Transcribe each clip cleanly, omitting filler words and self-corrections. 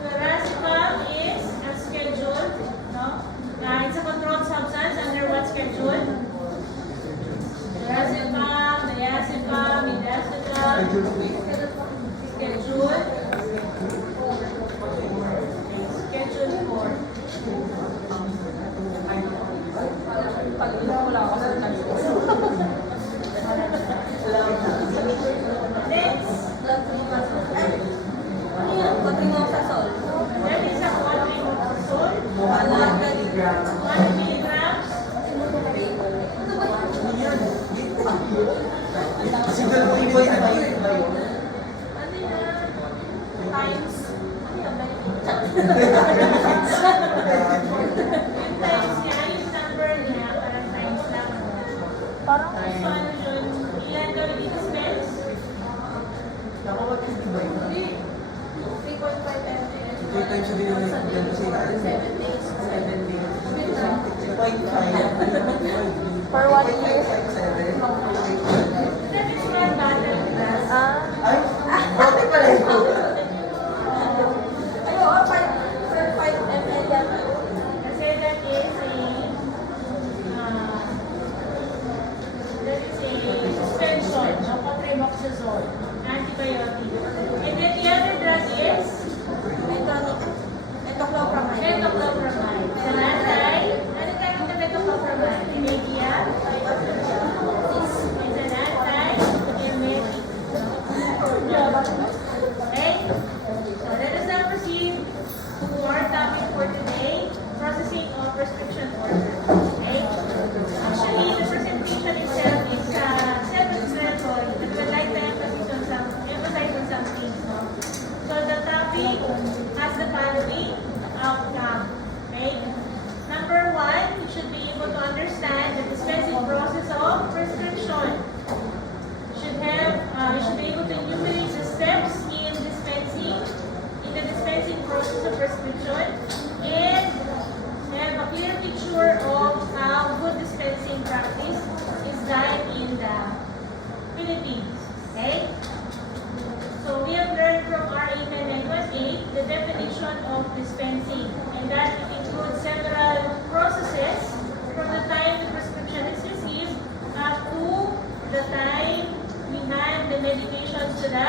Lorazepam is scheduled, no? It's a controlled substance under what schedule? Lorazepam, diazepam, midazolam. Schedule. Schedule 4. Next. That is a quadrimoxazole. 1 milligrams. Times. Yung times niya, yung number niya, parang times lang. Parang so, ano yun? Ilan daw i-dispense? 3.5 ml. 3 times a day na 7 days. 7 days. 0.5. For 1 year. That is 1 bottle glass. Ay, bakit pala ito? Ayaw, 5 ml yan. Kasi that is a suspension of quadrimoxazole, antibiotic. And then the other drug is Metoclopramide. metoclopramide. It's an ano tawag na metoclopramide? Media. It's an anti-emetic. Okay? So let us now proceed to our topic for today, processing of prescription order. Okay? Actually, the presentation itself is self-explanatory, but we'd like to emphasize on some things. No? So the topic has the following outcome. Okay? Number 1, you should be able to understand the dispensing process of prescription. You should be able to enumerate the steps in the dispensing process of prescription, and have a clear picture of how good dispensing practice is done in the Philippines. Okay? So we have learned from RA 10918 the definition of dispensing, and that it includes several processes from the time the prescription is received up to the time we hand the medications to the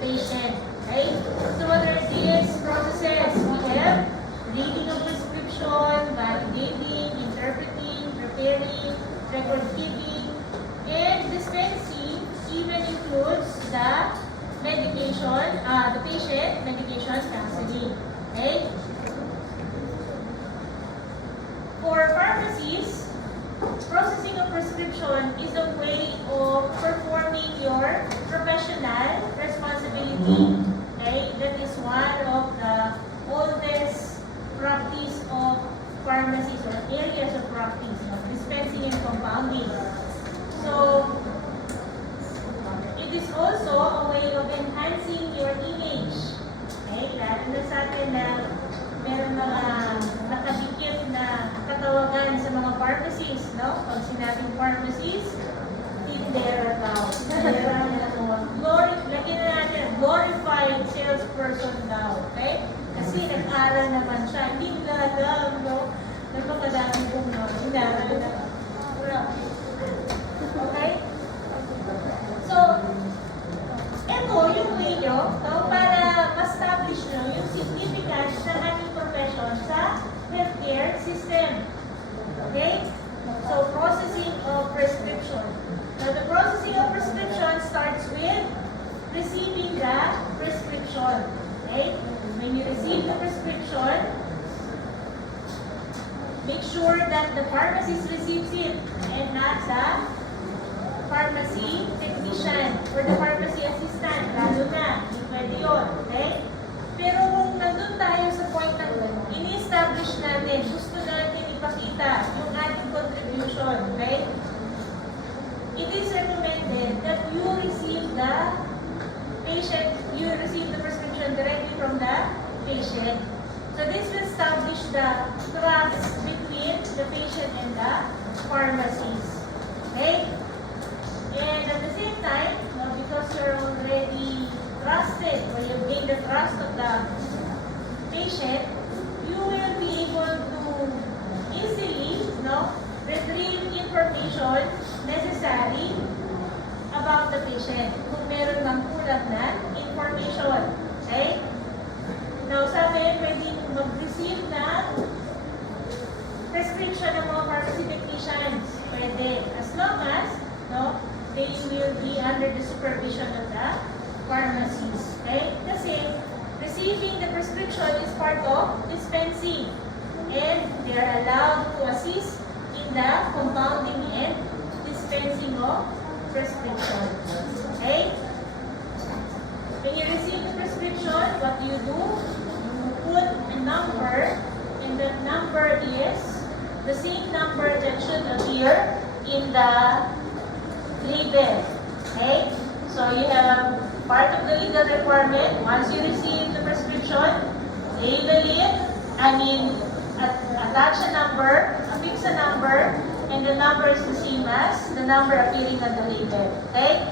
patient. Okay? So what are these processes? We have reading of prescription, validating, interpreting, preparing, record keeping, and dispensing even includes the medication, the patient medication counseling. Okay? For pharmacies, processing of prescription is a way of performing your professional responsibility. Okay? That is one of the oldest practice of pharmacies or areas of practice of dispensing and compounding. So, it is also a way of enhancing your image. Okay? Lalo na sa atin na meron mga nakadikit na katawagan sa mga pharmacies, no? Pag sinabing pharmacies, tindera daw. Tindera na lagyan na natin, glorified salesperson daw. Okay? Kasi nag-aral naman siya. Hindi lang, no? Nagpakadami kong inaral na. Okay? So, ito yung way nyo, no, para ma-establish nyo yung significance ng ating profession sa healthcare system. Okay? So, processing of prescription. Now, the processing of prescription starts with receiving the prescription. Okay? When you receive the prescription, make sure that the pharmacist receives it and not the pharmacy technician or the pharmacy assistant. Lalo na, hindi pwede yun. Okay? Pero kung nandun tayo sa point na ini-establish natin, gusto natin ipakita yung ating contribution. Okay? It is recommended that you receive the prescription directly from the patient. So this will establish the trust between the patient and the pharmacist. Okay? And at the same time, because you're already trusted or you've gained the trust of the patient, you will be able to easily, retrieve information necessary about the patient kung meron ng kulang na information. Okay? Now, sabi, pwedeng mag-receive na prescription ng mga pharmacy technicians. Pwede. As long as, they will be under the supervision of the pharmacies. Okay? Kasi, receiving the prescription is part of dispensing. And they are allowed to assist in the compounding and dispensing of prescription. Okay? When you receive the prescription, what do? You put a number, and that number is the same number that should appear in the label. Okay? So you have part of the legal requirement. Once you receive the prescription, label it, attach a number, affix a number, and the number is the same as the number appearing on the label. Okay?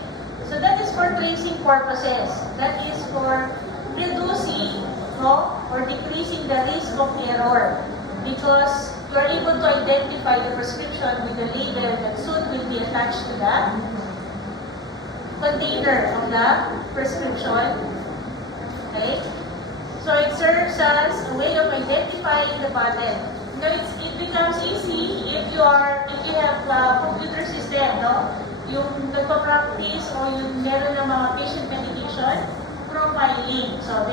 So that is for tracing purposes. That is for reducing or decreasing the risk of error, because you are able to identify the prescription with the label that soon will be attached to the container of the prescription. Okay? So it serves as a way of identifying the patent. It becomes easy if you have a computer system, yung nagpa-practice o yung meron ng mga patient medication profiling. So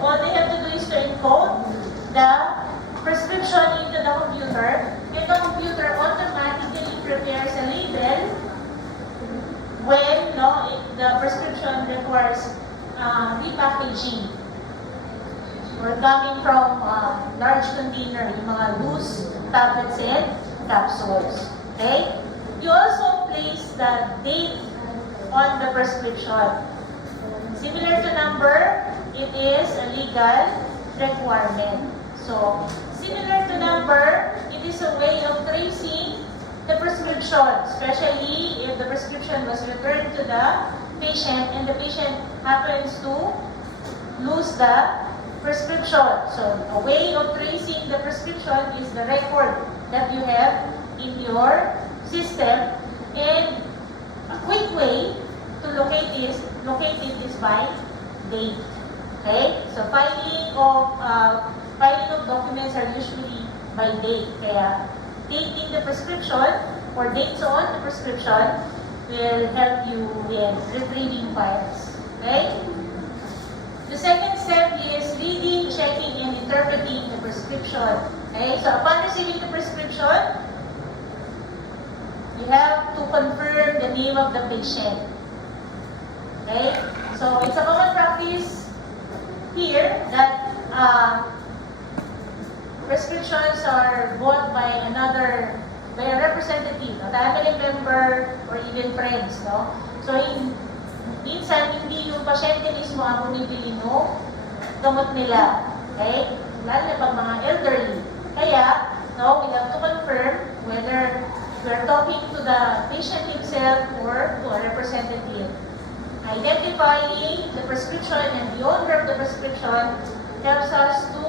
all they have to do is to encode the prescription into the computer, and the computer automatically prepares a label when the prescription requires repackaging or coming from large container, yung mga loose tablets and capsules. Okay? You also place the date on the prescription. Similar to number, it is a legal requirement. So, similar to number, it is a way of tracing the prescription, especially if the prescription was returned to the patient and the patient happens to lose the prescription. So, a way of tracing the prescription is the record that you have in your system, and a quick way to locate it is by date. Okay? So filing of documents are usually by date. Kaya dating the prescription or dates on the prescription will help you in retrieving files. Okay? The second step is reading, checking, and interpreting the prescription. Okay? So upon receiving the prescription, you have to confirm the name of the patient. Okay? So, it's a common practice here that prescriptions are bought by a representative, a family member, or even friends, So, minsan, hindi yung pasyente mismo ang bumibili no gamot nila. Okay? Lalo na pag mga elderly. Kaya, we have to confirm whether we are talking to the patient himself or to a representative. Identifying the prescription and the owner of the prescription helps us to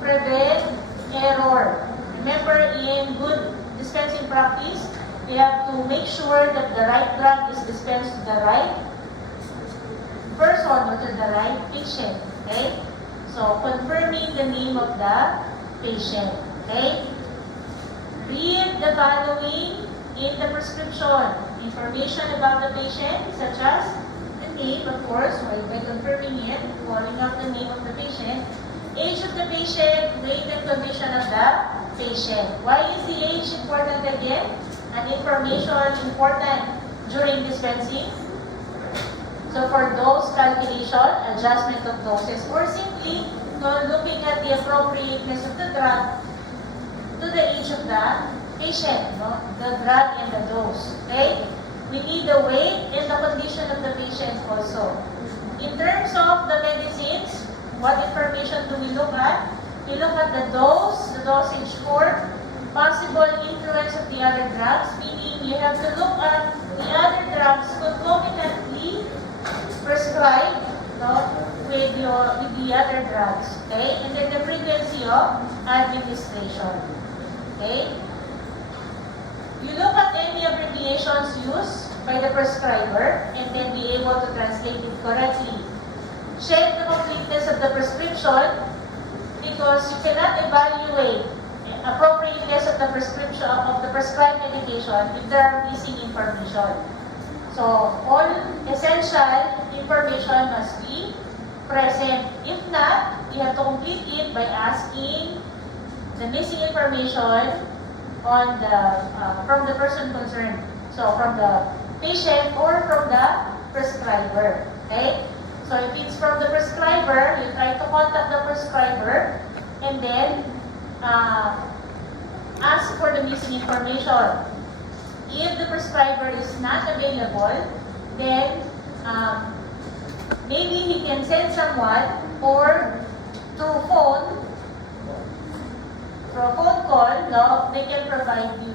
prevent error. Remember, in good dispensing practice, we have to make sure that the right drug is dispensed to the right person or to the right patient. Okay? So, confirming the name of the patient. Okay? Read the following in the prescription. Information about the patient, such as the name, of course, by confirming it, calling out the name of the patient, age of the patient, weight and condition of the patient. Why is the age important again? And information important during dispensing? So for dose calculation, adjustment of doses, or simply looking at the appropriateness of the drug to the age of the patient, the drug and the dose. Okay? We need the weight and the condition of the patient also. In terms of the medicines, what information do we look at? We look at the dose, the dosage form, possible influence of the other drugs, meaning you have to look at the other drugs concomitantly prescribed with the other drugs. Okay? And then the frequency of administration. Okay? You look at any abbreviations used by the prescriber and then be able to translate it correctly. Check the completeness of the prescription because you cannot evaluate appropriateness of the prescription of the prescribed medication if there are missing information. So all essential information must be present. If not, you have to complete it by asking the missing information on the from the person concerned. So from the patient or from the prescriber. Okay? So if it's from the prescriber, you try to contact the prescriber and then ask for the missing information. If the prescriber is not available, then maybe he can send someone or through a phone call, no, they can provide you,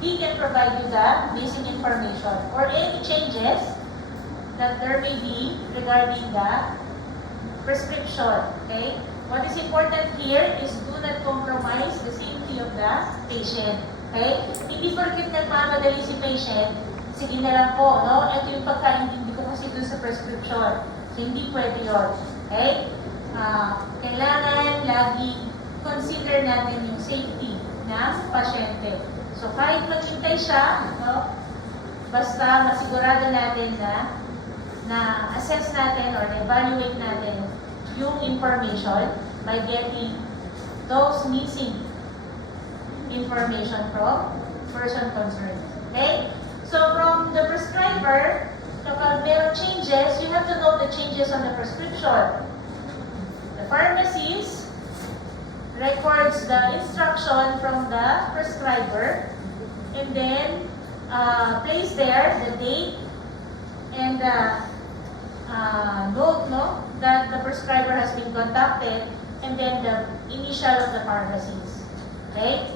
he can provide you the missing information or any changes that there may be regarding the prescription. Okay? What is important here is do not compromise the safety of the patient. Okay? Hindi porket nagmamadali si patient, sige na lang po, no? Ito yung pagkaintindi ko kasi dun sa prescription. So, hindi pwede yun. Okay? Kailangan lagi consider natin yung safety ng pasyente. So, kahit maghintay siya, no? Basta masigurado natin na assess natin or evaluate natin yung information by getting those missing information from person concerned. Okay? So from the prescriber, kapag meron changes, you have to know the changes on the prescription. The pharmacist records the instruction from the prescriber and then place there the date and the note, no, that the prescriber has been contacted, and then the initial of the pharmacist. Okay?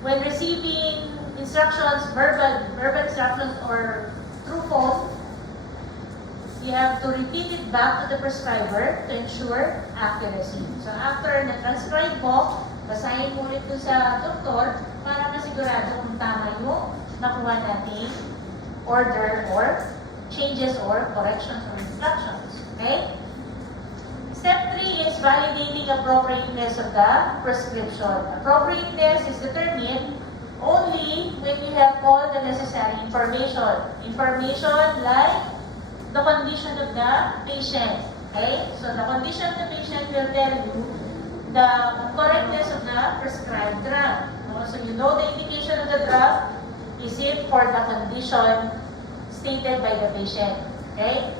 When receiving instructions, verbal instructions or through phone, you have to repeat it back to the prescriber to ensure accuracy. So after na-transcribe mo, basahin mo ulit sa doktor para masigurado kung tama yung nakuha nating order or changes or corrections or instructions. Okay? Step 3 is validating appropriateness of the prescription. Appropriateness is determined only when you have all the necessary information. Information like the condition of the patient. Okay? So the condition of the patient will tell you the correctness of the prescribed drug. So you know the indication of the drug. Is it for the condition stated by the patient? Okay?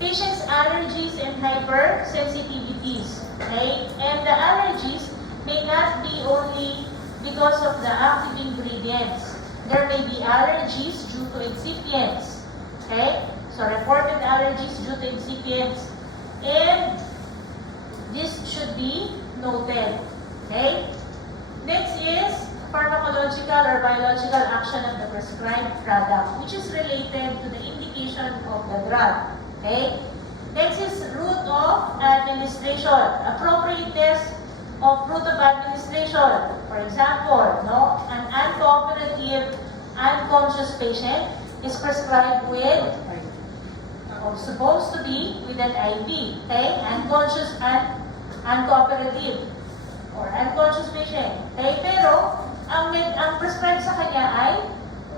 Patient's allergies and hypersensitivities. Okay? And the allergies may not be only because of the active ingredients. There may be allergies due to excipients. Okay? So reported allergies due to excipients. And this should be noted. Okay? Next is pharmacological or biological action of the prescribed product, which is related to the indication of the drug. Okay? Next is route of administration. Appropriateness of route of administration. For example, no, an uncooperative, unconscious patient is prescribed with, or supposed to be with an IV. Okay? Unconscious and uncooperative or unconscious patient. Okay? Pero ang prescribe sa kanya ay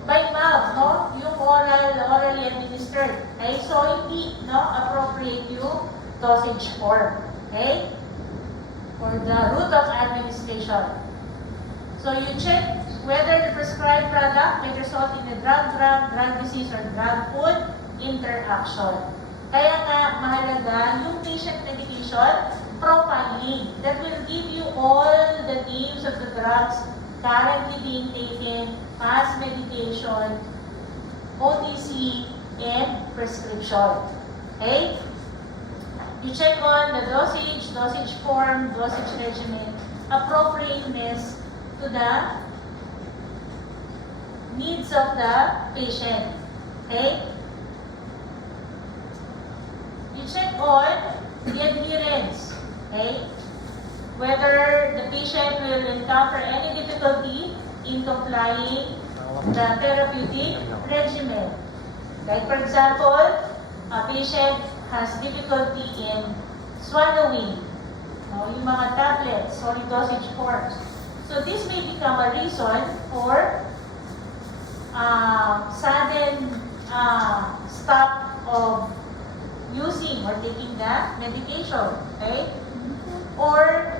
by mouth, no? Yung orally administered. Okay? So, hindi, no, appropriate yung dosage form. Okay? For the route of administration. So, you check whether the prescribed product may result in a drug disease or drug-food interaction. Kaya nga, mahalaga yung patient medication profiling that will give you all the names of the drugs currently being taken, past medication, OTC, and prescription. Okay? You check on the dosage form, dosage regimen, appropriateness to the needs of the patient. Okay? You You check on the adherence, okay? Whether the patient will encounter any difficulty in complying the therapeutic regimen. Like for example, a patient has difficulty in swallowing, yung mga tablets, solid dosage forms. So this may become a reason for sudden stop of using or taking the medication, okay? Or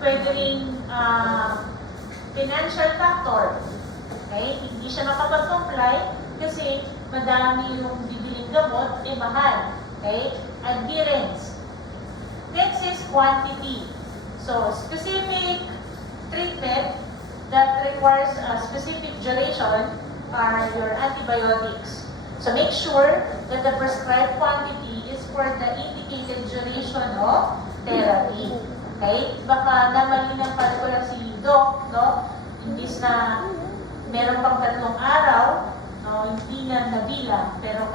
pwede ring financial factor, okay? Hindi siya makapag-comply kasi madami yung bibiling gamot, mahal, okay? Adherence. Next is quantity. So, specific treatment that requires a specific duration are your antibiotics. So, make sure that the prescribed quantity is for the indicated duration of therapy. Okay? Baka namali ng pala si Doc, no? Imbis na meron pang 3 araw, no? Hindi na nabilang, pero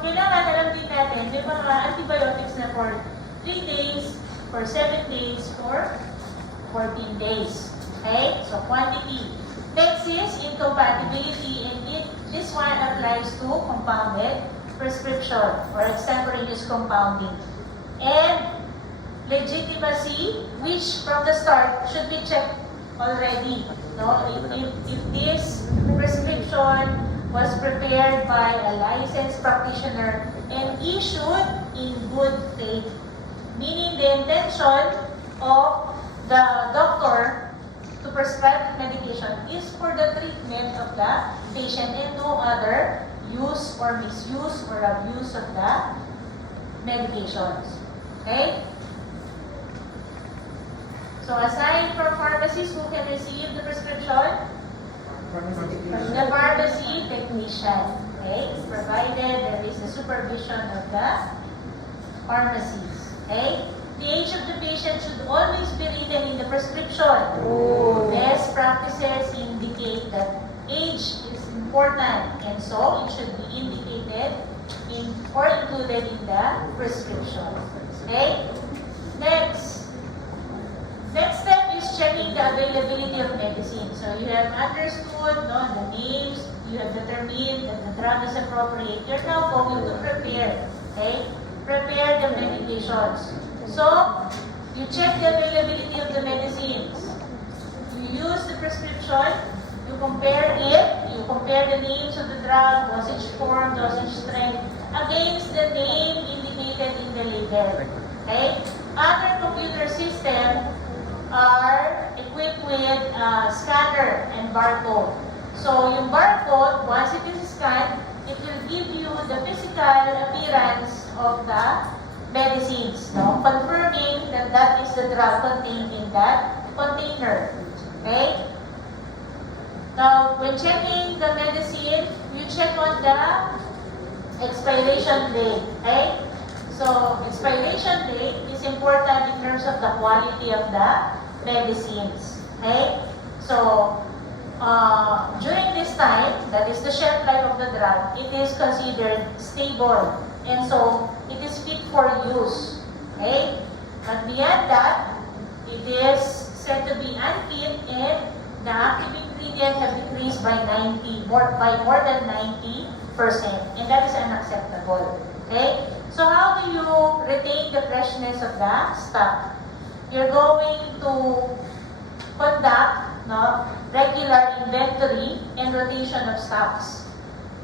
kailangan alam din natin, may mga antibiotics na for 3 days, for 7 days, for 14 days. Okay? So, quantity. Next is incompatibility, and this one applies to compounded prescription or extemporaneous compounding. And legitimacy, which from the start should be checked already. No? If this prescription was prepared by a licensed practitioner and issued in good faith, meaning the intention of the doctor to prescribe medication is for the treatment of the patient and no other use or misuse or abuse of the medications. Okay? So aside from pharmacists, who can receive the prescription? The pharmacy technician. Okay? Provided there is the supervision of the pharmacies. Okay? The age of the patient should always be written in the prescription. Best practices indicate that age is important, and so it should be indicated or included in the prescription. Okay? Next step is checking the availability of medicine. So you have understood, no, the names, you have determined that the drug is appropriate. You're now going to prepare. Okay? Prepare the medications. So, you check the availability of the medicines. You use the prescription, you compare the names of the drug, dosage form, dosage strength, against the name indicated in the label. Okay? Other computer systems are equipped with scanner and barcode. So, yung barcode, once it is scanned, it will give you the physical appearance of the medicines, no? Confirming that that is the drug contained in that container. Okay? Now, when checking the medicine, you check on the expiration date. Okay? So, expiration date is important in terms of the quality of the medicines. Okay? So, during this time, that is the shelf life of the drug, it is considered stable. And so, it is fit for use. Okay? But beyond that, it is said to be unfit and the active ingredient have decreased by more than 90%. And that is unacceptable. Okay? So, how do you retain the freshness of the stock? You're going to conduct regular inventory and rotation of stocks.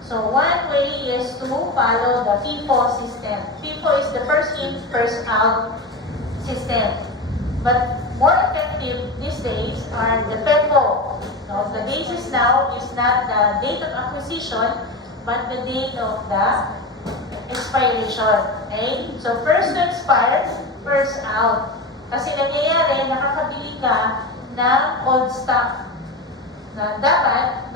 So one way is to follow the FIFO system. FIFO is the first in, first out system. But more effective these days are the PEFO. So the basis now is not the date of acquisition, but the date of the expiration. Okay? So first to expire, first out. Kasi nangyayari, nakakabili ka ng old stock. Na dapat,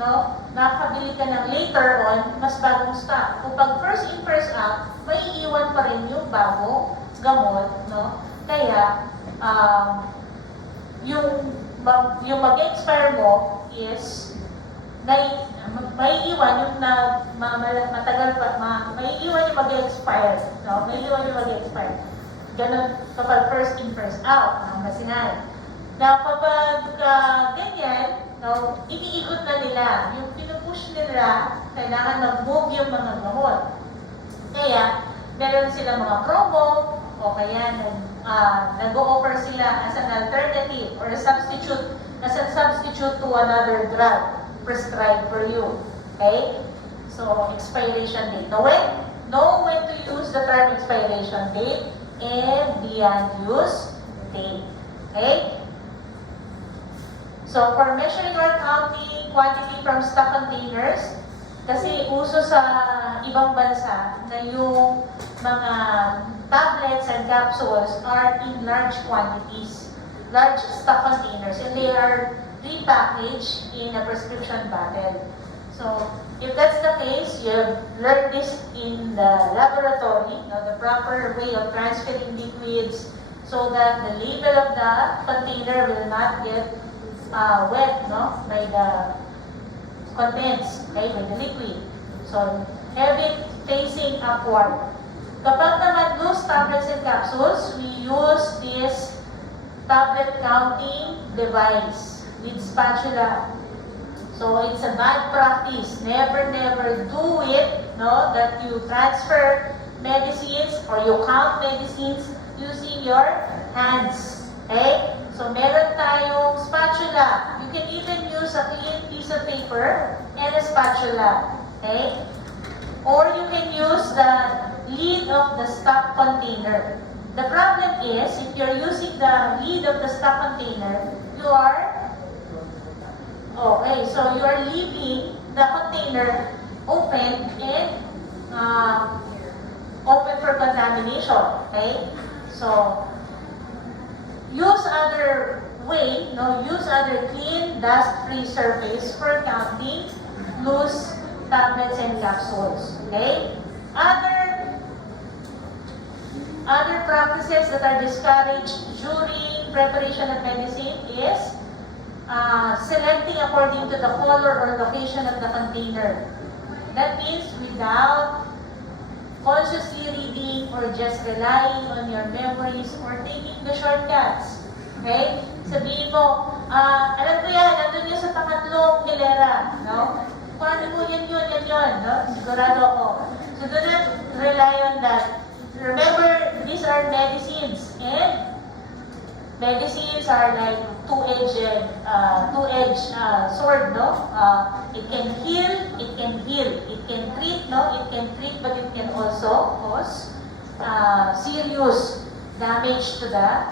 nakakabili ka ng later on, mas bagong stock. Kung pag first in, first out, may iiwan pa rin yung bagong gamot, Kaya, yung mag-expire mo is may iwan yung matagal pa, may iwan yung mag-expire. No? May iwan yung mag-expire. Ganun kapag first in, first out, ang masinay. Na kapag ganyan, no, iniikot na nila. Yung pinupush nila, kailangan mag-move yung mga gamot. Kaya, meron sila mga promo, o kaya nag-o-offer sila as an alternative or a substitute, as a substitute to another drug prescribed for you. Okay? So, expiration date. Know when to use the term expiration date and beyond use date. Okay? So, for measuring or counting quantity from stock containers, kasi uso sa ibang bansa na yung mga tablets and capsules are in large quantities, large stock containers, and they are repackaged in a prescription bottle. So, if that's the case, you've learned this in the laboratory, the proper way of transferring liquids so that the label of the container will not get wet, no, by the contents, okay, by the liquid. So, have it facing upward. Kapag naman loose tablets and capsules, we use this tablet counting device with spatula. So, it's a bad practice. Never do it, no, that you transfer medicines or you count medicines using your hands. Okay? So, meron tayong spatula. You can even use a clean piece of paper and a spatula. Okay? Or you can use the lid of the stock container. The problem is, if you're using the lid of the stock container, you are leaving the container open and open for contamination. Okay? So, use other way, use other clean, dust-free surface for counting loose tablets and capsules. Okay? Other practices that are discouraged during preparation of medicine is selecting according to the color or location of the container. That means without consciously reading or just relying on your memories or taking the shortcuts. Okay? Sabihin mo, alam ko yan, nandun yun sa pangatlong hilera. No? Paano mo yan yun, no? Sigurado ako. So do not rely on that. Remember, these are medicines, and medicines are like two-edged sword, no? It can heal, it can heal. It can treat, no? It can treat, but it can also cause serious damage to the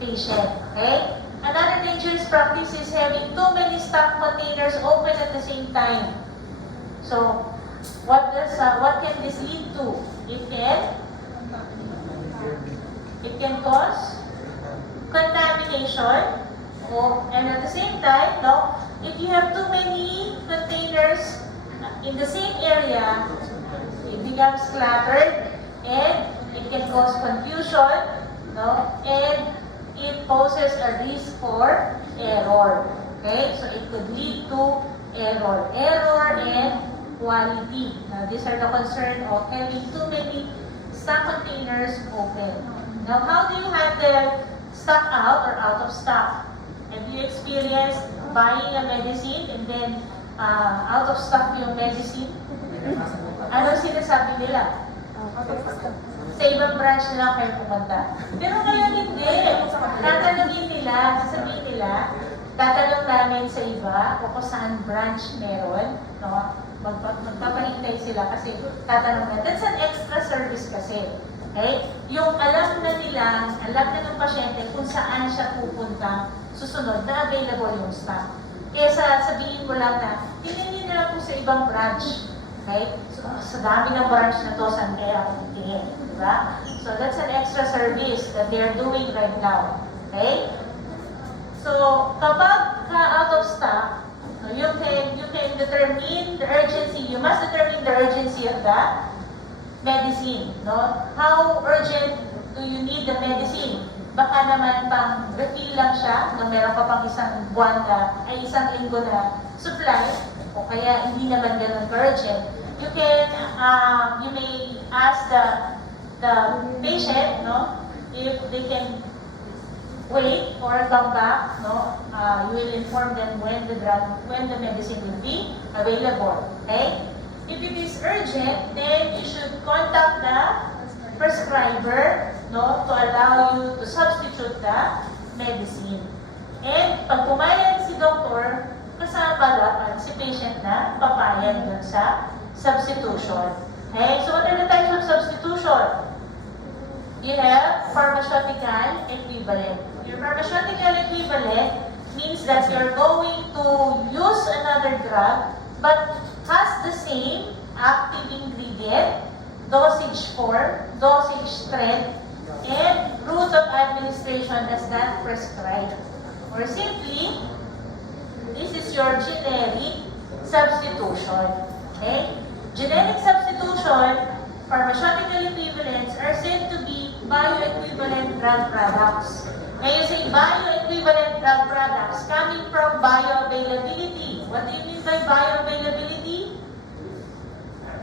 patient. Okay? Another dangerous practice is having too many stock containers open at the same time. So, what can this lead to? It can cause contamination, and at the same time, no, if you have too many containers in the same area, it becomes cluttered, and it can cause confusion, no, and it poses a risk for error. Okay, so it could lead to error and quality. Now, these are the concern of having too many stock containers open. Now, how do you handle stock out or out of stock? Have you experienced buying a medicine and then out of stock yung medicine? Ano sinasabi nila? Sa ibang branch na lang kayo pumunta. Pero ngayon hindi. Tatanungin nila, sasabihin nila, tatanong namin sa iba kung saan branch meron. No? Magpapahintay sila kasi tatanong na. That's an extra service kasi. Okay? Yung alam na ng pasyente kung saan siya pupunta, susunod na available yung stock. Kaya sabihin ko lang na, hindi na lang po sa ibang branch. Okay? So, sa dami ng branch na to, saan kaya ako titingin? Diba? So, that's an extra service that they're doing right now. Okay? So, kapag out of stock, you can determine the urgency. You must determine the urgency of the medicine. No? How urgent do you need the medicine? Baka naman pang refill lang siya, na meron pa pang isang linggo na supply, o kaya hindi naman ganun urgent, you may ask the patient, no, if they can wait or come back, no, you will inform them when the medicine will be available, okay? If it is urgent, then you should contact the prescriber, no, to allow you to substitute the medicine. And pag pumayag si doktor, kasama dapat si patient na papayag dun sa substitution. Okay? So what are the types of substitution? You have pharmaceutical equivalent. Your pharmaceutical equivalent means that you're going to use another drug but has the same active ingredient, dosage form, dosage strength, and route of administration as that prescribed. Or simply, this is your generic substitution. Okay? Generic substitution, pharmaceutical equivalents are said to be bioequivalent drug products. When you say bioequivalent drug products coming from bioavailability, what do you mean by bioavailability?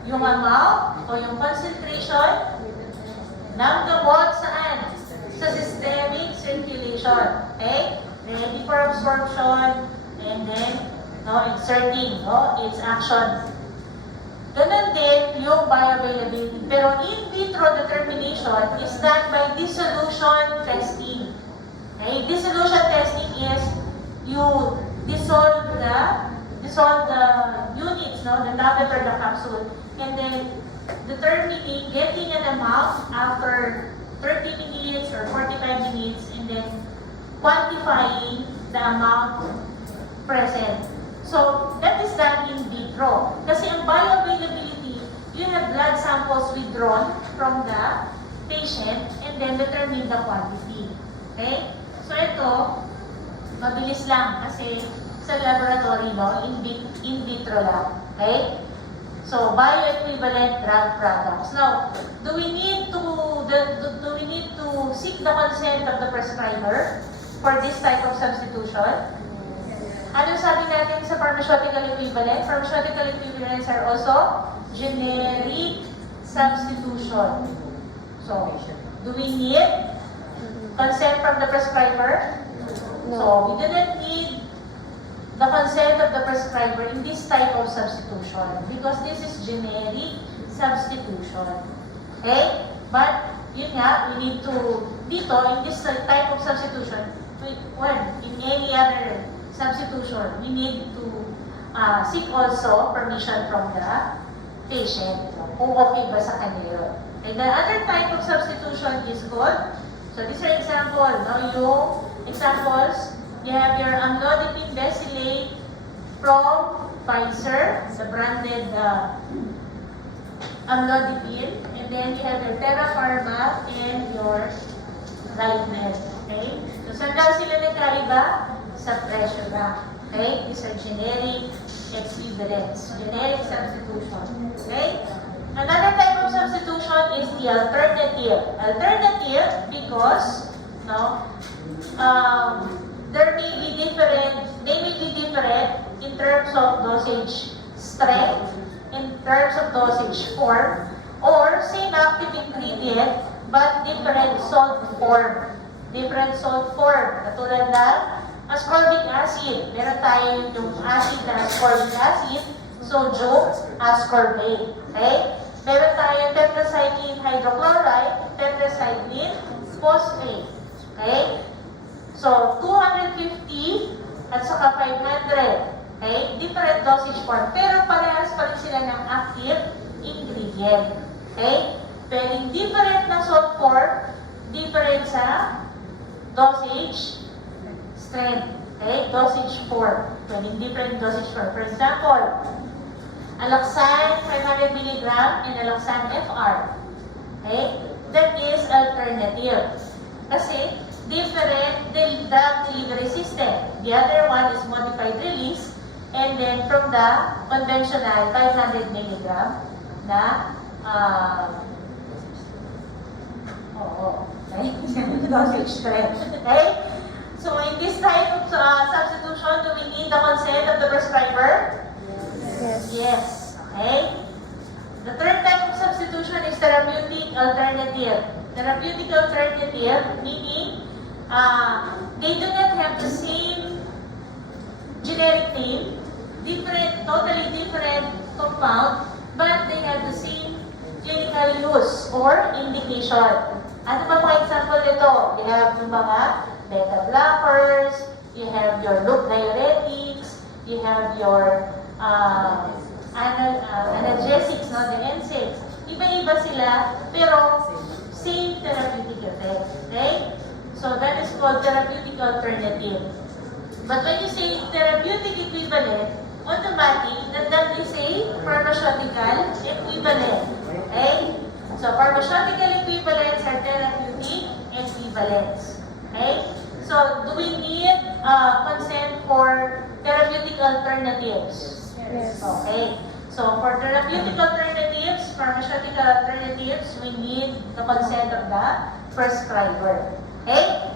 Yung amount o yung concentration ng gamot saan? Sa systemic circulation. Okay? Ready for absorption and then exerting its action. Ganun din yung bioavailability. Pero in vitro determination is done by dissolution testing. Okay? Dissolution testing is you dissolve the units, the tablet or the capsule, and then determining, getting an amount after 30 minutes or 45 minutes, and then quantifying the amount present. So, that is done in vitro. Kasi ang bioavailability, you have blood samples withdrawn from the patient and then determine the quantity. Okay? So, ito, mabilis lang kasi sa laboratory, in vitro lang. Okay? So, bioequivalent drug products. Now, do we need to seek the consent of the prescriber for this type of substitution? Ano sabi natin sa pharmaceutical equivalent? Pharmaceutical equivalents are also generic substitution. So, do we need consent from the prescriber? No. So, we do not need the consent of the prescriber in this type of substitution because this is generic substitution. Okay? But, yun nga, we need to, dito, in this type of substitution, in any other substitution, we need to seek also permission from the patient kung okay ba sa kanila. And the other type of substitution is called, so these are example, yung examples, you have your amlodipine mesylate from Pfizer, the branded amlodipine, and then you have your Terra Pharma and your Lightnet. Okay? So, saan daw sila nagkaiba? Sa presyo na. Okay? These are generic equivalents, generic substitution. Okay? Another type of substitution is the alternative. Alternative because, they may be different in terms of dosage strength, in terms of dosage form, or same active ingredient, but different salt form. Different salt form. Katulad na ascorbic acid. Meron tayo yung acid na ascorbic acid, sodium ascorbate. Okay? Meron tayo tetracycline hydrochloride, tetracycline phosphate. Okay? So, 250 at saka 500. Okay? Different dosage form. Pero parehas pa rin sila ng active ingredient. Okay? Pwedeng different na salt form, different sa dosage strength. Okay? Dosage form. Pwedeng different dosage form. For example, Aloxan 500 mg and Aloxan FR. Okay? That is alternative. Kasi different drug delivery system. The other one is modified release, and then from the conventional 500 mg na dosage strength. Okay? So in this type of substitution, do we need the consent of the prescriber? Yes. Yes. Okay? The third type of substitution is therapeutic alternative. Therapeutic alternative meaning they do not have the same generic name, totally different compound, but they have the same clinical use or indication. Ano ba mga example nito? You have yung mga beta blockers, you have your loop diuretics, you have your analgesics, no, the NSAIDs. Iba-iba sila, pero same therapeutic effect. Okay? So that is called therapeutic alternative. But when you say therapeutic equivalent, automatic, that we say pharmaceutical equivalent. Okay? So pharmaceutical equivalents are therapeutic equivalents. Okay? So do we need consent for therapeutic alternatives? Yes. Okay. So for therapeutic alternatives, pharmaceutical alternatives, we need the consent of the prescriber. Okay?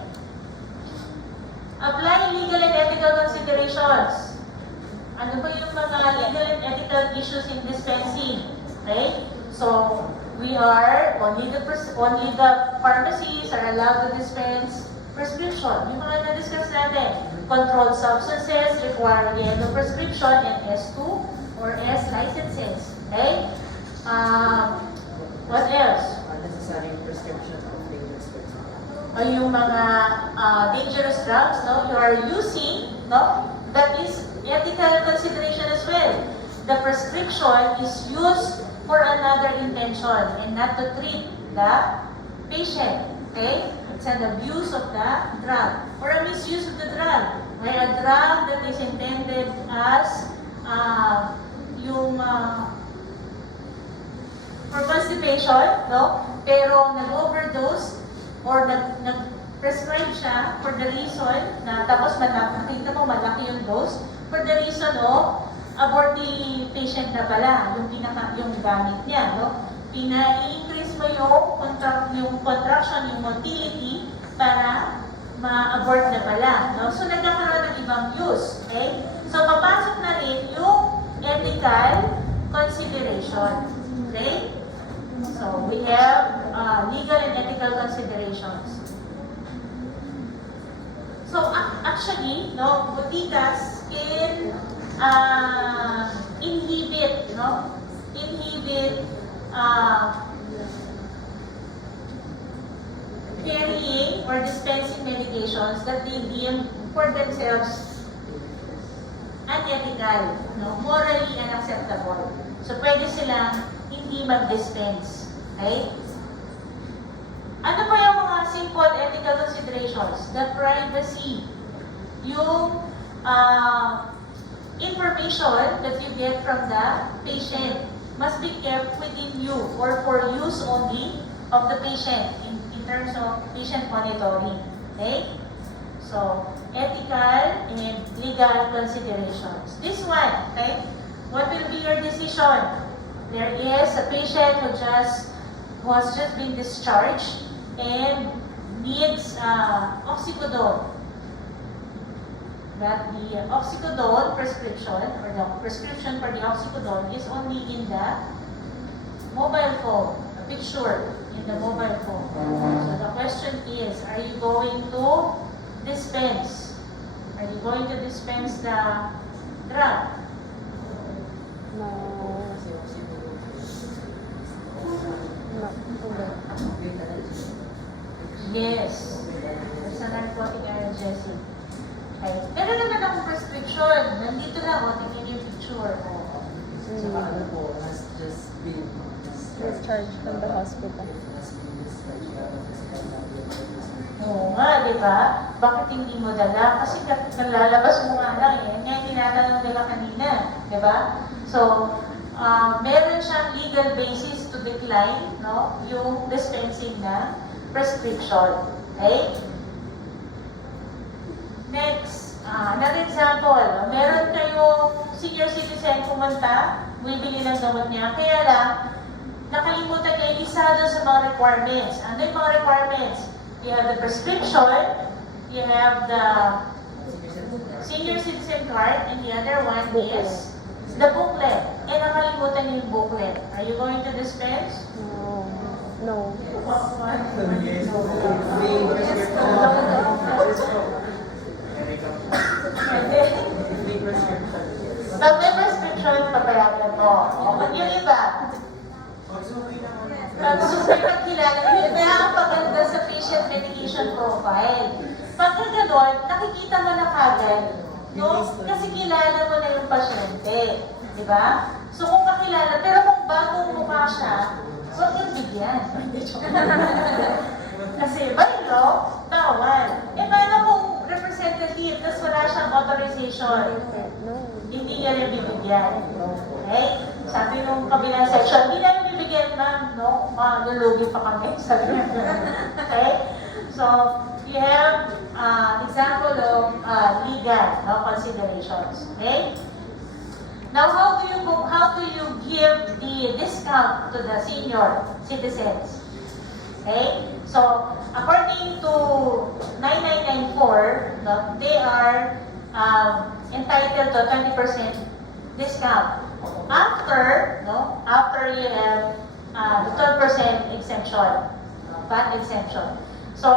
Apply legal and ethical considerations. Ano ba yung mga legal and ethical issues in dispensing? Okay? So we are only the pharmacies are allowed to dispense prescription. Yung mga na-discuss natin, controlled substances require the end of prescription and S2 or S licenses. Okay? What else? Unnecessary prescription of dangerous drugs. O yung mga dangerous drugs, no, you are using, no, that is ethical consideration as well. The prescription is used for another intention and not to treat the patient. Okay? It's an abuse of the drug or a misuse of the drug. Where a drug that is intended as for constipation, no? Pero nag-overdose or nag-prescribe siya for the reason na tapos nakita mo malaki yung dose for the reason of aborting patient na pala, yung gamit niya, no? Pina-increase mo yung contraction, yung motility para ma-abort na pala, no? So nagkakaroon ng ibang use, okay? So papasok na rin yung ethical consideration, okay? So we have legal and ethical considerations. So actually, no, Pdis can inhibit carrying or dispensing medications that they deem for themselves unethical, no, morally unacceptable. So pwede silang hindi mag-dispense. Okay? Ano pa yung mga simple ethical considerations? The privacy. Yung information that you get from the patient must be kept within you or for use only of the patient in terms of patient monitoring. Okay? So, ethical and legal considerations. This one, okay? What will be your decision? There is a patient who has just been discharged and needs oxycodone. That the oxycodone prescription or the prescription for the oxycodone is only in the mobile phone, a picture in the mobile phone. So the question is, are you going to dispense? Are you going to dispense the drug? No. No. Yes. It's a narcotic analgesic. Okay. Pero naman akong prescription. Nandito lang, tingnan niyo yung picture. Saka ano po, has just been Discharged from the hospital. Oo nga, di ba? Bakit hindi mo dala? Kasi nalalabas mo nga lang eh. Nga yung tinatanong nila kanina. Di ba? So, meron siyang legal basis to decline, no, yung dispensing na prescription. Okay? Next, another example. Meron kayong senior citizen pumunta, bumibili ng gamot niya, kaya lang, nakalimutan niya isa doon sa mga requirements. Ano yung mga requirements? You have the prescription, you have the senior citizen card, and the other one is the booklet. Eh, nakalimutan niyo yung booklet. Are you going to dispense? No. No. Pag may prescription, papayagan mo. Yung iba, super kakilala, yun na ang paganda sa patient medication profile. Pagka gano'n, nakikita mo na kagad, no? Kasi kilala mo na yung pasyente. Di ba? So kung kakilala, pero kung bagong mukha siya, huwag yung bigyan. Kasi no? Bawal. Eh paano kung representative, tapos wala siyang authorization? No. Hindi niya rin bibigyan. Okay? Sabi nung kabilang section, hindi namin bibigyan, ma'am, no? Lulugi pa kami. Sabi niya. Okay? So, you have example of legal considerations. Okay? Now, how do you give the discount to the senior citizens? Okay? So, according to 9994, they are entitled to 20% discount. After you have the 12% exemption, VAT exemption. So,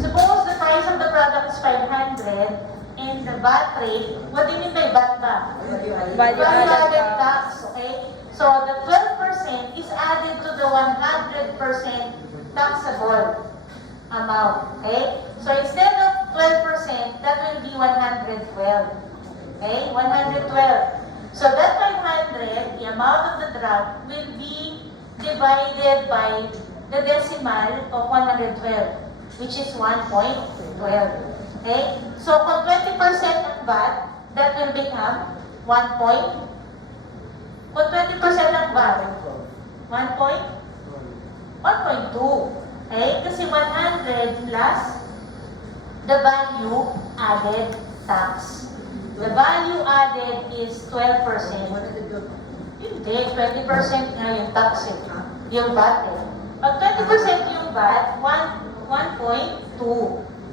suppose the price of the product is 500 and the VAT rate, what do you mean by VAT ba? Value-added tax, okay? So, the 12% is added to the 100% taxable amount, okay? So, instead of 12%, that will be 112. Okay? 112. So that 500, the amount of the drug, will be divided by the decimal of 112, which is 1.12. Okay? So kung 20% ng VAT, that will become 1 point. Kung 20% ng VAT, 1.2. Okay? Kasi 100 plus the value added tax. The value added is 12%. Hindi, 20% nga yung tax eh. Yung VAT eh. Pag 20% yung VAT, 1.2.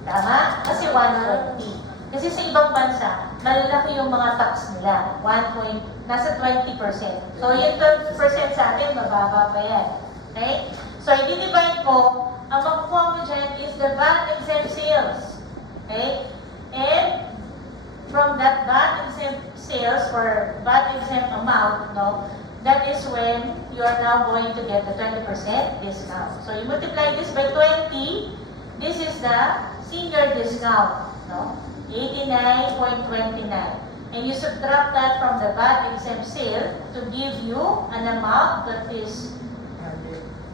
Tama? Kasi 120. Kasi sa ibang bansa, malalaki yung mga tax nila. Nasa 20%. So yung 12% sa atin, mababa pa yan. Okay? So i-divide mo, ang makukuha mo dyan is the VAT exempt sales. Okay? And from that VAT exempt sales or VAT exempt amount, that is when you are now going to get the 20% discount. So you multiply this by 20, this is the senior discount, 89.29. And you subtract that from the VAT exempt sale to give you an amount that is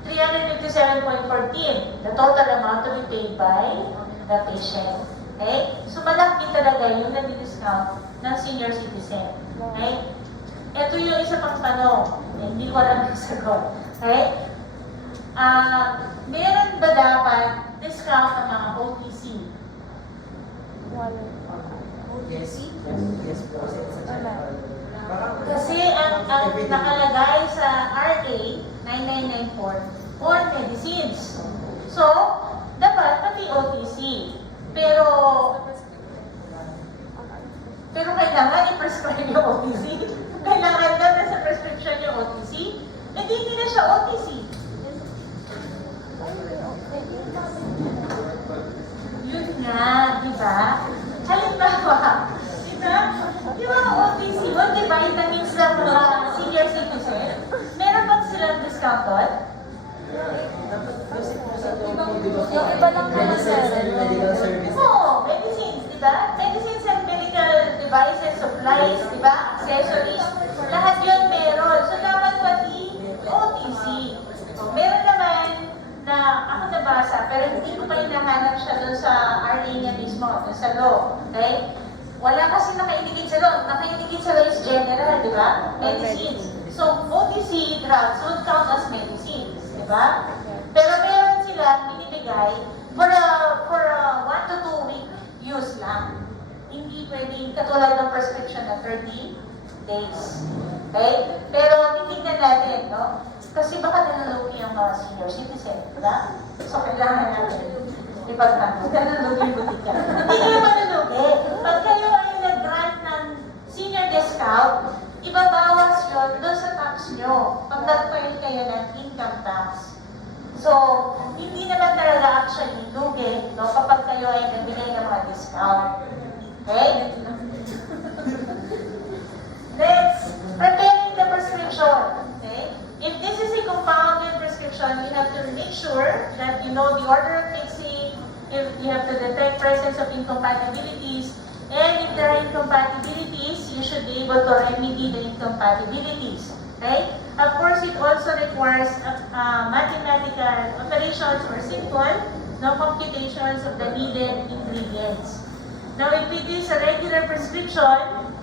357.14, the total amount to be paid by the patient. Okay? So, malaki talaga yung nadi-discount ng senior citizen. Okay? Ito yung isa pang tanong. Hindi ko alam yung sagot. Okay? Meron ba dapat discount ng mga OTC? Wala. Yes. Yes po. Kasi ang nakalagay sa RA 9994 on medicines. So, dapat pati OTC. Pero kailangan i-prescribe yung OTC. Kailangan na sa prescription yung OTC. Hindi na siya OTC. Yun nga, di ba? Halimbawa, di ba OTC, multivitamins lang mga senior citizen, meron bang silang discount doon? Yung iba lang naman sir. Medical services. Oo, medicines, di ba? Medicines and medical devices, supplies, di ba? Accessories, lahat yun meron. So, dapat pati OTC. So, meron naman na ako nabasa, pero hindi ko pa hinahanap siya doon sa RA niya mismo, doon sa law. Okay? Wala kasi naka-indicate sa law. Naka-indicate sa law is general, di ba? Medicines. So, OTC drugs would count as medicines, di ba? Pero meron sila binibigay for a 1 to 2 week use lang. Hindi pwedeng katulad ng prescription na 30 days. Okay? Pero titignan natin, Kasi baka nalulugi ang mga senior citizen, diba? So kailangan natin ipagtanong. Nalulugi yung butika. Hindi kayo malulugi. Pag kayo ay out, ibabawas yun doon sa tax nyo pag nag-file kayo ng income tax. So, hindi naman talaga actually lugi, no, kapag kayo ay nagbigay ng mga discount. Okay? Next, preparing the prescription. Okay? If this is a compounded prescription, you have to make sure that you know the order of mixing, if you have to detect presence of incompatibilities, and if there are incompatibilities, you should be able to remedy the incompatibilities. Okay? Of course, it also requires mathematical operations or simple computations of the needed ingredients. Now, if it is a regular prescription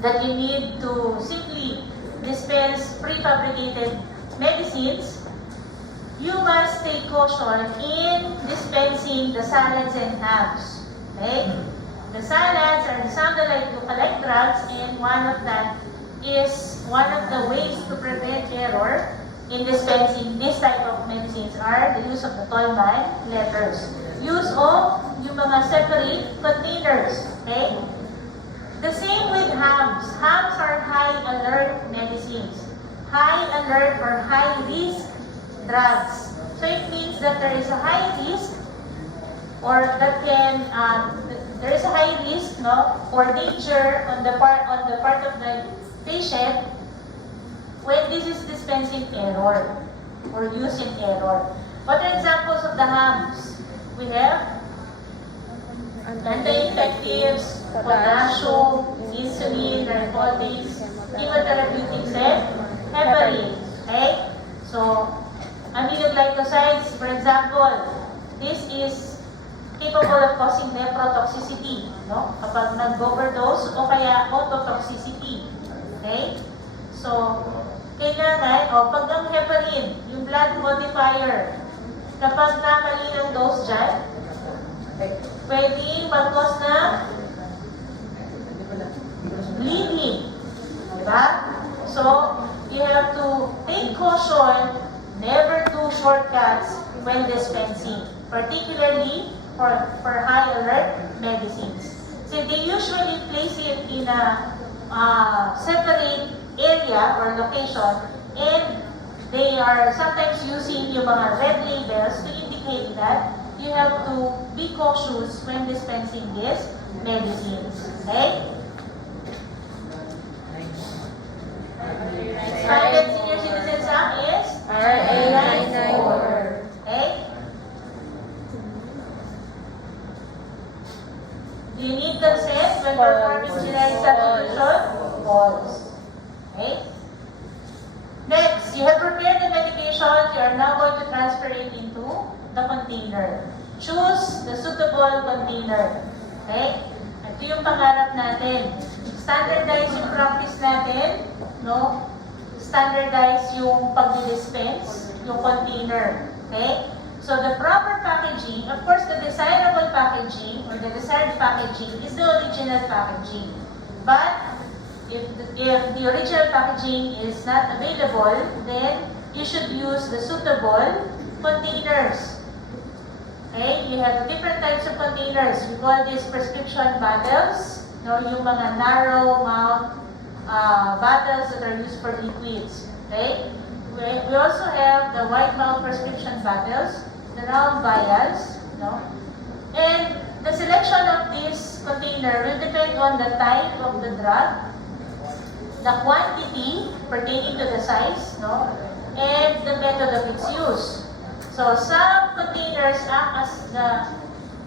that you need to simply dispense prefabricated medicines, you must take caution in dispensing the salads and herbs. Okay? The salads are sound like lookalike drugs, and one of that is one of the ways to prevent error in dispensing this type of medicines are the use of the Tolman letters. Use of yung mga separate containers. Okay? The same with hams. Hams are high alert medicines. High alert or high risk drugs. So it means that there is a high risk or that can there is a high risk, no, or danger on the part of the patient when this is dispensing error or used in error. What are examples of the hams? We have anti-infectives, potassium, insulin, narcotics, chemotherapeutics, and heparin. Okay? So, aminoglycosides, for example, this is capable of causing nephrotoxicity, no? Kapag nag-overdose o kaya ototoxicity. Okay? So, kailangan, pag ang heparin, yung blood modifier, kapag namali ng dose dyan, pwedeng mag-cause na bleeding. Diba? So, you have to take caution, never do shortcuts when dispensing, particularly for high alert medicines. So they usually place it in a separate area or location, and they are sometimes using yung mga red labels to indicate that you have to be cautious when dispensing these medicines. Okay? Expanded Senior Citizens Act is RA 994. Okay? Do you need consent when performing generic substitution? False. Okay? Next, you have prepared the medication. You are now going to transfer it into the container. Choose the suitable container. Okay? Ito yung pangarap natin. Standardize yung practice natin. No? Standardize yung pag-dispense, yung container. Okay? So the proper packaging, of course, the desirable packaging or the desired packaging is the original packaging. But if the original packaging is not available, then you should use the suitable containers. Okay, you have different types of containers. We call these prescription bottles. No, yung mga narrow mouth bottles that are used for liquids. Okay, we also have the wide mouth prescription bottles, the round vials. No, and the selection of this container will depend on the type of the drug, the quantity pertaining to the size, no, and the method of its use. So some containers act as the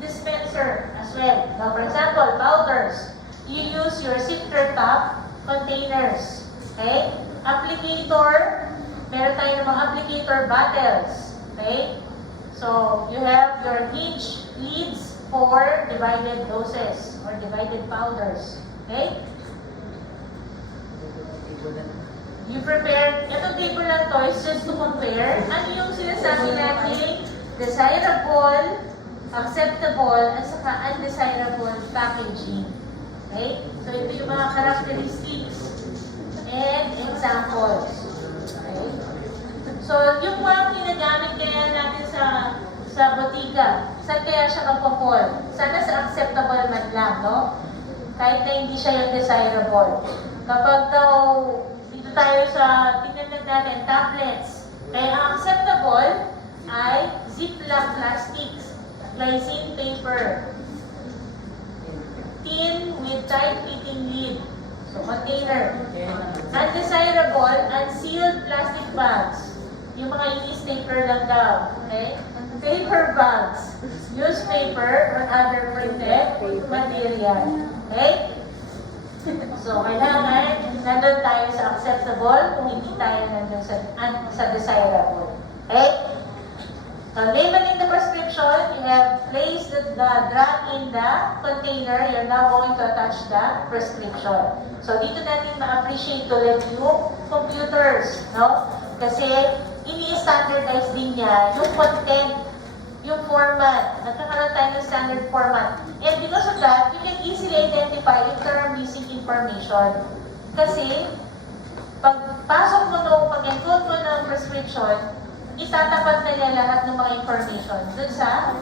dispenser as well. Now, for example, powders, you use your sifter top containers. Okay? Applicator, meron tayo ng mga applicator bottles. Okay? So, you have your hinge leads for divided doses or divided powders. Okay? You prepare, itong table lang to is just to compare ano yung sinasabi natin desirable, acceptable, at saka undesirable packaging. Okay? So, ito yung mga characteristics and examples. Okay? So, yung mga ginagamit kaya natin sa botika, saan kaya siya magpo-fall? Sana sa acceptable man lang, no? Kahit na hindi siya yung desirable. Kapag daw, dito tayo sa, tingnan lang natin, tablets. Kaya ang acceptable ay Ziploc plastics, glycine paper, tin with tight-fitting lid, so container. Undesirable, unsealed plastic bags. Yung mga i-stapler lang daw. Okay? Paper bags, newspaper, or other printed material. Okay? So, kailangan nandun tayo sa acceptable kung hindi tayo nandun sa desirable. Okay? So, labeling the prescription, you have placed the drug in the container. You're now going to attach the prescription. So, dito natin ma-appreciate ulit yung computers, no? Kasi, ini-standardize din niya yung content, yung format. Nagkakaroon tayo ng standard format. And because of that, you can easily identify if there are missing information. Kasi, pagpasok mo nung pag-encode mo ng prescription, itatapat na niya lahat ng mga information dun sa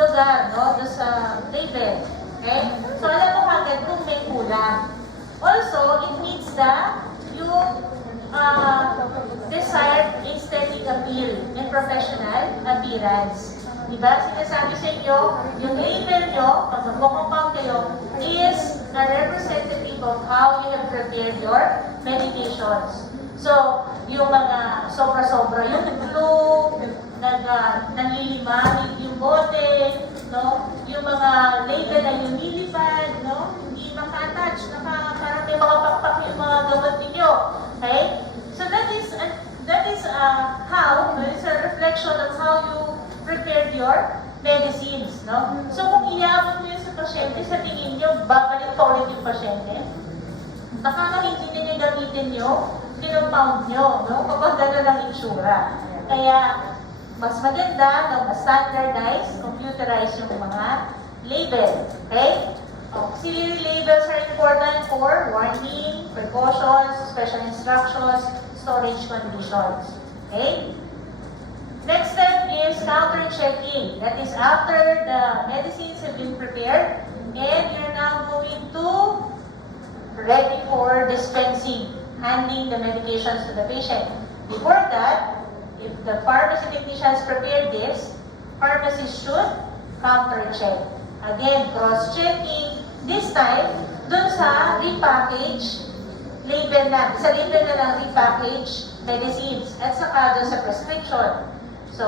lugar, no? Dun sa label. Okay? So, alam mo agad kung may kulang. Also, it meets yung desired aesthetic appeal and professional appearance. Diba? Sinasabi sa inyo, yung label nyo, pag magpo-compound kayo, is a representative of how you have prepared your medications. So, yung mga sobra-sobra, yung glue, nanlilimamig yung bote, no? Yung mga label na yung nilipad, no? Hindi maka-attach, parang may mga pakpak yung mga gamot ninyo. Okay? So, that is a reflection of how you prepared your medicines, no? So, kung iabot mo yun sa pasyente, sa tingin nyo, babalik pa ulit yung pasyente. Baka nga hindi niya gamitin nyo, compound nyo, no? Kapag gano'n ang insura. Kaya, mas maganda na mas standardized, computerized yung mga label. Okay? Auxiliary labels are important for warning, precautions, special instructions, storage conditions. Okay? Next step is counter-checking. That is after the medicines have been prepared and you're now going to ready for dispensing, handing the medications to the patient. Before that, if the pharmacy technicians prepared this, pharmacists should counter-check. Again, cross-checking. This time, dun sa repackage, label na, sa label na lang repackage medicines at saka dun sa prescription. So,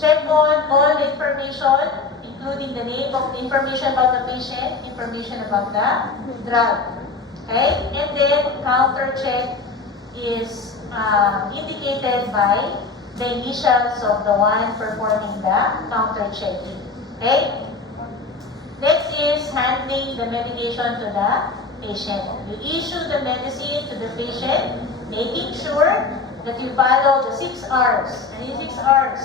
check on all the information, including the name of the information about the patient, information about the drug. Okay? And then, counter-check is indicated by the initials of the one performing the counter-checking. Okay? Next is handing the medication to the patient. You issue the medicine to the patient, making sure that you follow the 6 R's. And yung 6 R's?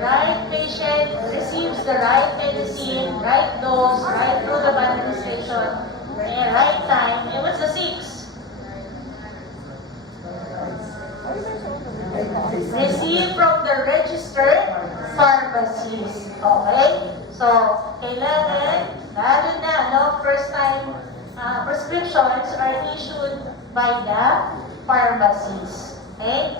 Right patient receives the right medicine, right dose, right route of administration, and right time. And what's the 6? Receive from the registered pharmacies. Okay? So, kailangan, lalo na, no, first time prescriptions are issued by the pharmacies. Okay?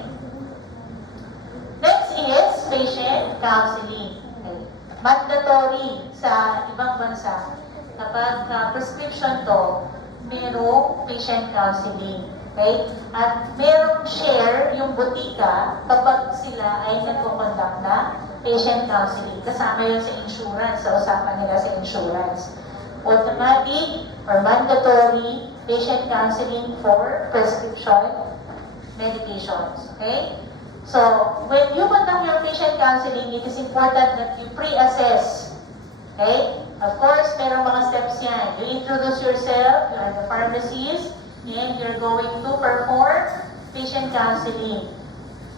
Next is patient counseling. Okay? Mandatory sa ibang bansa. Kapag prescription to, merong patient counseling. Okay? At merong share yung butika kapag sila ay nagko-conduct na patient counseling. Kasama yun sa insurance, sa usapan nila sa insurance. Automatic or mandatory patient counseling for prescription medications. Okay? So, when you conduct your patient counseling, it is important that you pre-assess. Okay? Of course, merong mga steps yan. You introduce yourself, you are the pharmacist, and you're going to perform patient counseling.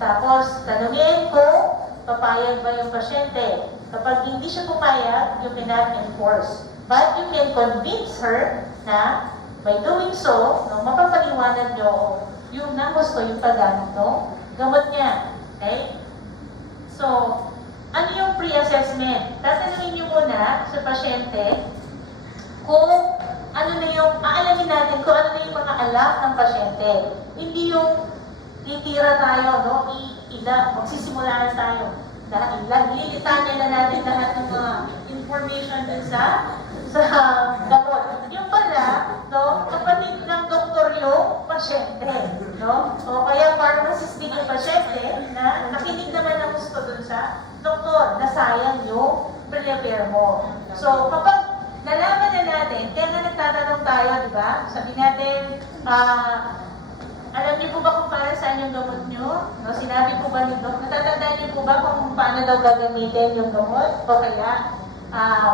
Tapos, tanungin kung papayag ba yung pasyente. Kapag hindi siya pumayag, you cannot enforce. But you can convince her na by doing so, no, mapapaliwanag nyo yung nagusto yung paggamit no, gamot niya. Okay? So, ano yung pre-assessment? Tatanungin nyo muna sa pasyente kung ano na yung, aalamin natin kung ano na yung mga alam ng pasyente. Hindi yung titira tayo, no? Magsisimula na tayo. Lilitanin na natin lahat ng mga information dun sa gamot. Yung pala, no, kapatid ng doktor yung pasyente, no? O kaya pharmacist din yung pasyente na nakinig naman ng gusto dun sa doktor na sayang yung prepare mo. So, kapag nalaman na natin, kaya nga nagtatanong tayo, di ba? Sabi natin, alam niyo po ba kung para saan yung gamot niyo? No, sinabi po ba ni Doc? Natatandaan niyo po ba kung paano daw gagamitin yung gamot? O kaya,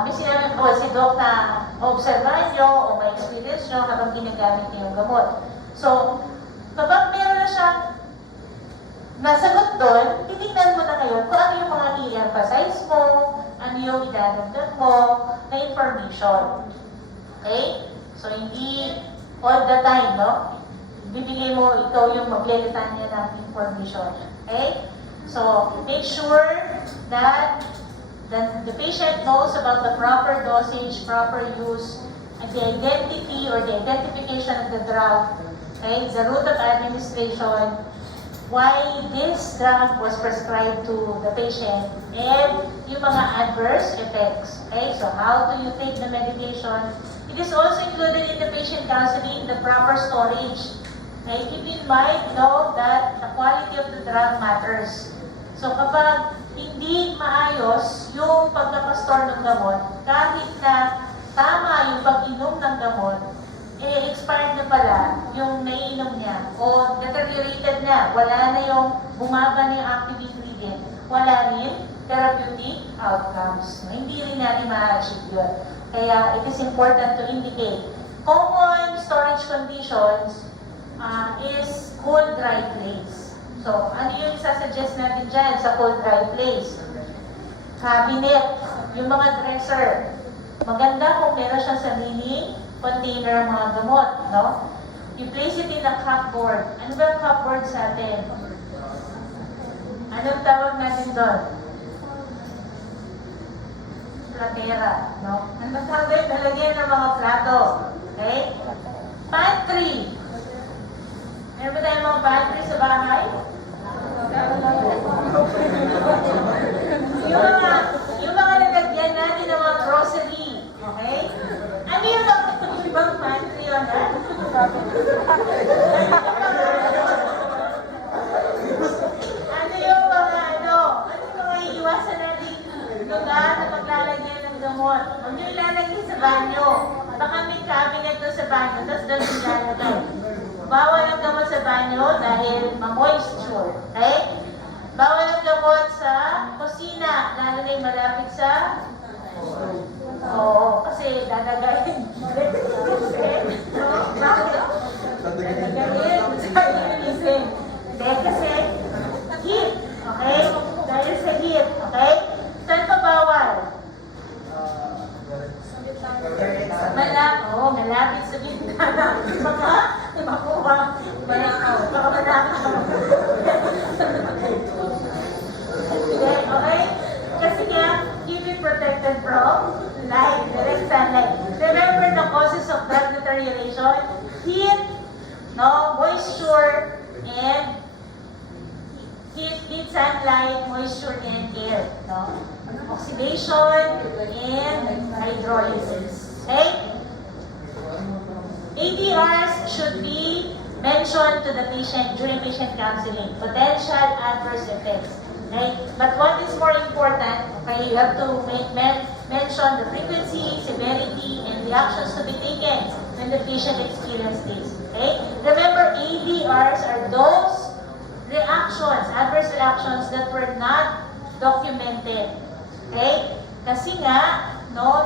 may sinabi po si Doc na observahan niyo o may experience niyo habang ginagamit niyo yung gamot. So, kapag meron na siyang nasagot doon, titignan mo na ngayon kung ano yung mga i-emphasize mo, ano yung idadagdag mo na information. Okay? So, hindi all the time, no? Bibigay mo, ikaw yung maglilitan niya ng information. Okay? So, make sure that the patient knows about the proper dosage, proper use, and the identity or the identification of the drug, okay? The route of administration, why this drug was prescribed to the patient, and yung mga adverse effects. Okay? So, how do you take the medication? It is also included in the patient counseling, the proper storage. Okay, keep in mind, that the quality of the drug matters. So kapag hindi maayos yung pagkakastore ng gamot, kahit na tama yung pag-inom ng gamot, expired na pala yung naiinom niya o deteriorated na, wala na yung bumaba na yung active ingredient, wala rin therapeutic outcomes. Hindi rin natin ma-achieve yun. Kaya it is important to indicate common storage conditions is cool, dry place. So, ano yung isasuggest natin dyan sa cool, dry place? Cabinet, yung mga dresser. Maganda kung meron siyang sariling container ng mga gamot, no? You place it in a cupboard. Ano ba ang cupboard sa atin? Anong tawag natin doon? Platera, no? Anong tawag doon? Lalagyan ng mga plato. Okay? Pantry. Meron ba tayong mga pantry sa bahay? yung mga nalagyan natin ng mga grocery. Okay? Ano yung mga ibang pantry yun, ha? Ano yung mga iiwasan natin lugar na paglalagyan ng gamot? Huwag nyo ilalagay sa banyo. Baka may cabinet doon sa banyo, tapos doon ilalagay. Bawal ang gamot sa banyo dahil ma-moisture. Okay? Bawal ang gamot sa kusina, lalo na yung malapit sa... Oo, kasi dadagayin. Bakit? Dadagayin. Dahil kasi heat. Okay? Dahil sa heat. Okay? Saan pa bawal? Malapit sa bintana. Makuha. Okay? Kasi nga, keep it protected from light, direct sunlight. Remember the causes of drug deterioration? Heat, moisture, and heat, sunlight, moisture, and air. Oxidation, and hydrolysis. Okay? ADRs should be mentioned to the patient during patient counseling. Potential adverse effects. Right? But what is more important, okay, you have to mention the frequency, severity, and the actions to be taken when the patient experiences this. Okay? Remember, ADRs are those reactions, adverse reactions that were not documented. Okay? Kasi nga,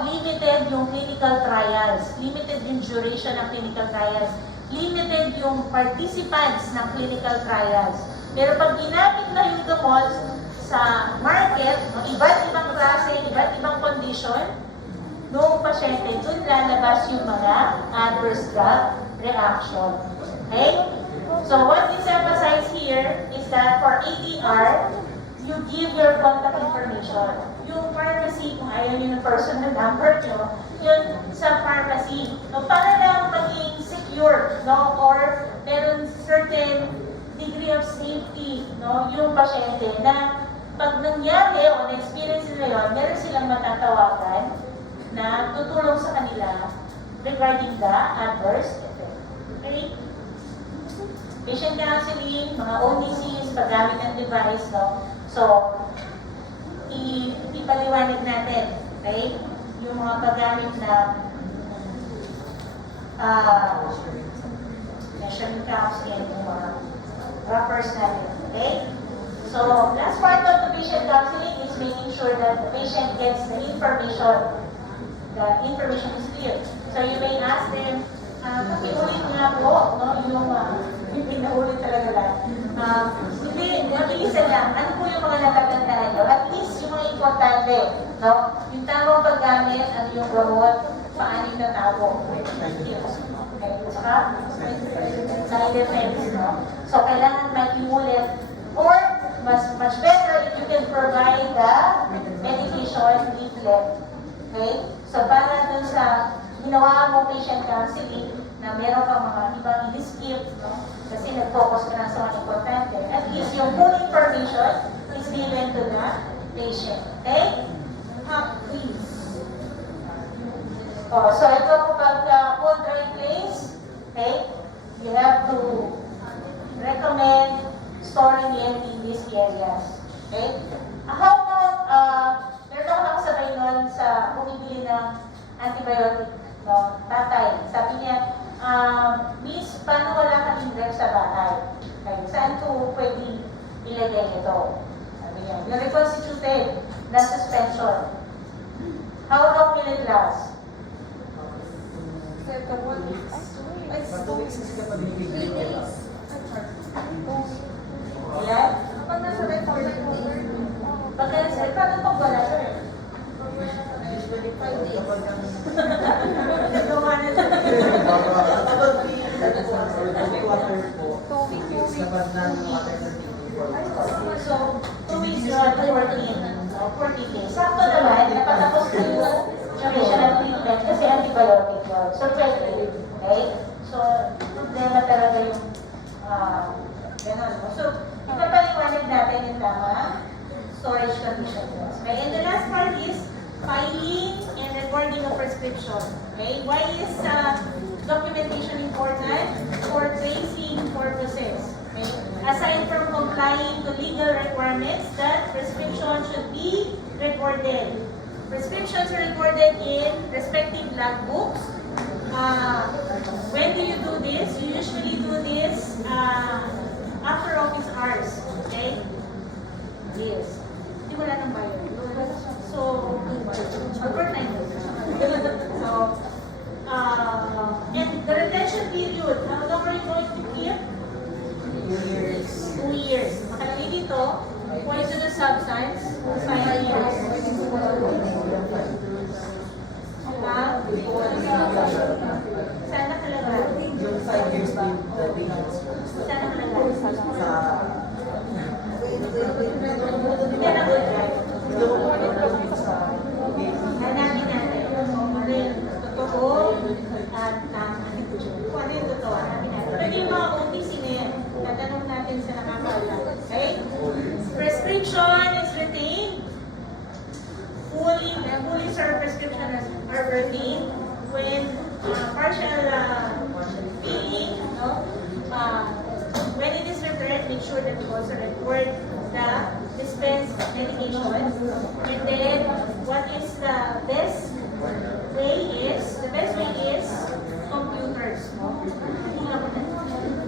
limited yung clinical trials, limited yung duration ng clinical trials, limited yung participants ng clinical trials. Pero pag ginamit na yung gamot sa market, iba't ibang klase, iba't ibang condition, noong pasyente, dun lalabas yung mga adverse drug reaction. Okay? So what is emphasized here is that for ADR, you give your contact information. Yung pharmacy, kung ayaw nyo ng personal number nyo, yun sa pharmacy. No, para lang maging secure, no, or meron certain degree of safety, no, yung pasyente na pag nangyari o na-experience nila yun, meron silang matatawagan na tutulong sa kanila regarding the adverse effect. Okay? Patient counseling, mga OTCs, paggamit ng device, no? So, ipaliwanag natin, okay? Yung mga paggamit na measuring cups and yung mga wrappers natin, okay? So, last part of the patient counseling is making sure that the patient gets the information. The information is clear. So, you may ask them, pakiulit nga po, no? Yung pinaulit talaga lang. Hindi, mabilisan lang. Ano po yung mga natatandaan nyo? At least yung mga importante, no? Yung tamang paggamit, ano yung gamot, paano yung natago. Okay, saka, side effects, no? So, kailangan mag-iulit. Or, much better if you can provide the medication leaflet. Okay? So, para dun sa ginawa mo patient counseling, na meron kang mga ibang i-skip, no? Kasi nag-focus ka lang sa mga importante. At least yung full information is given to the patient. Okay? Please. Oh, so ito po pag full dry place, okay? You have to recommend storing it in these areas. Okay? How about, meron ako nakasabay nun sa bumibili ng antibiotic, no? Tatay. Sabi niya, Miss, paano wala kaming rep sa bahay? Okay, saan ko pwede ilagay ito? Sabi niya, yung reconstituted na suspension. How long will it last? Mga 2 weeks kasi kapag binibigay nila. Ilan? Kapag nasa record, Pag nasa paano pag wala? Usually, 5 days. Kapag ang... Nagawa na ito. Kapag water po, 2 weeks kapag non-water na So, 2 weeks na 14 days. Sakto naman, napatapos na yung traditional treatment kasi antibiotic yun. So, 20. Okay? So, problema talaga yung gano'n. So, ipapaliwanag natin yung tama storage conditions. Okay? And the last part is filing and recording of prescription. Okay? Why is documentation important? For tracing purposes. Okay? Aside from complying to legal requirements, that prescription should be recorded. Prescriptions are recorded in respective log books. When do you do this? You usually do this after office hours. Okay? Yes. Hindi wala nang bayad. So, overtime. So, and the retention period, how long are you going to keep? 2 years. Makalagay dito, poisonous substance, 5 years. Saan nakalagay? yung 5 years din, the patients. Saan nakalagay? Sa... Hindi nakalagay. Hanapin natin. Ano yung totoo at kung ano yung totoo, hanapin natin. Pwede yung mga OTC na yan. Tatanong natin sa nakakaalam. Okay? Prescription is retained. Fully served prescriptions are retained when partial filling, no? When it is returned, make sure that you also record the dispensed medication. And then, what is the best way is computers.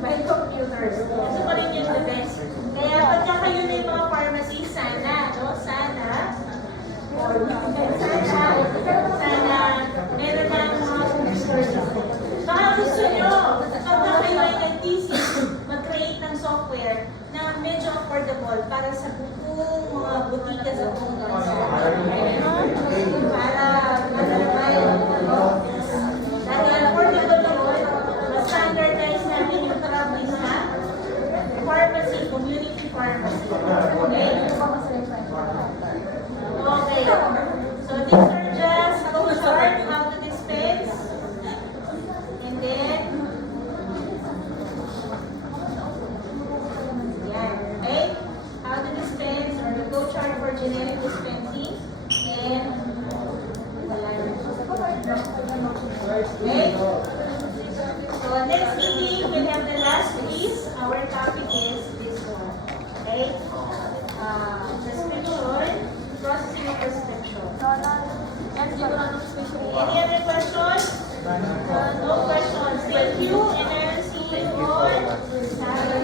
By computers. Ito pa rin yung the best. Kaya pagka kayo na yung mga pharmacy, sana, no? Sana, meron na mga computers. Baka gusto nyo, pagka kayo ay nag-thesis, mag-create ng software na medyo affordable para sa buong mga butika sa buong bansa. prescription, processing of prescription. Any Any other questions? No questions?